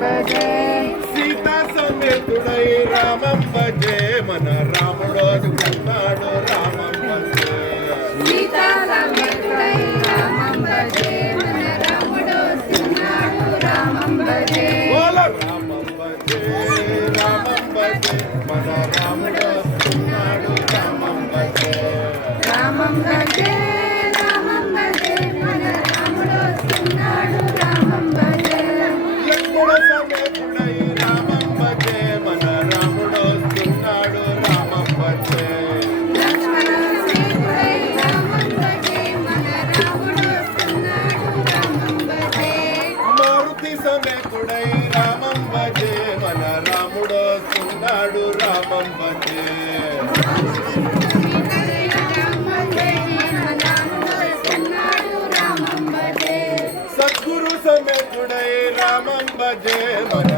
భజే సీతా సమేతుడై రామం భజే మన రాముడు వస్తున్నాడు రామం భజే సీతా సమేతుడై రామం భజే మన రాముడు వస్తున్నాడు రామం భజే రామం భజే రామం భజే మన రాముడు వస్తున్నాడు రామం భజే రామం భజే రామం భజే మన రాముడు వస్తున్నాడు రామం భజే లక్ష్మణ సమేతుడై రామం భజే మన రాముడు వస్తున్నాడు రామం భజే లక్ష్మణ సమేతుడై రామం భజే మన రాముడు వస్తున్నాడు రామం భజే మారుతి సమేతుడై రామం భజే మన రాముడు వస్తున్నాడు రామం భజే సద్గురు సమేతుడై రామం భజే మన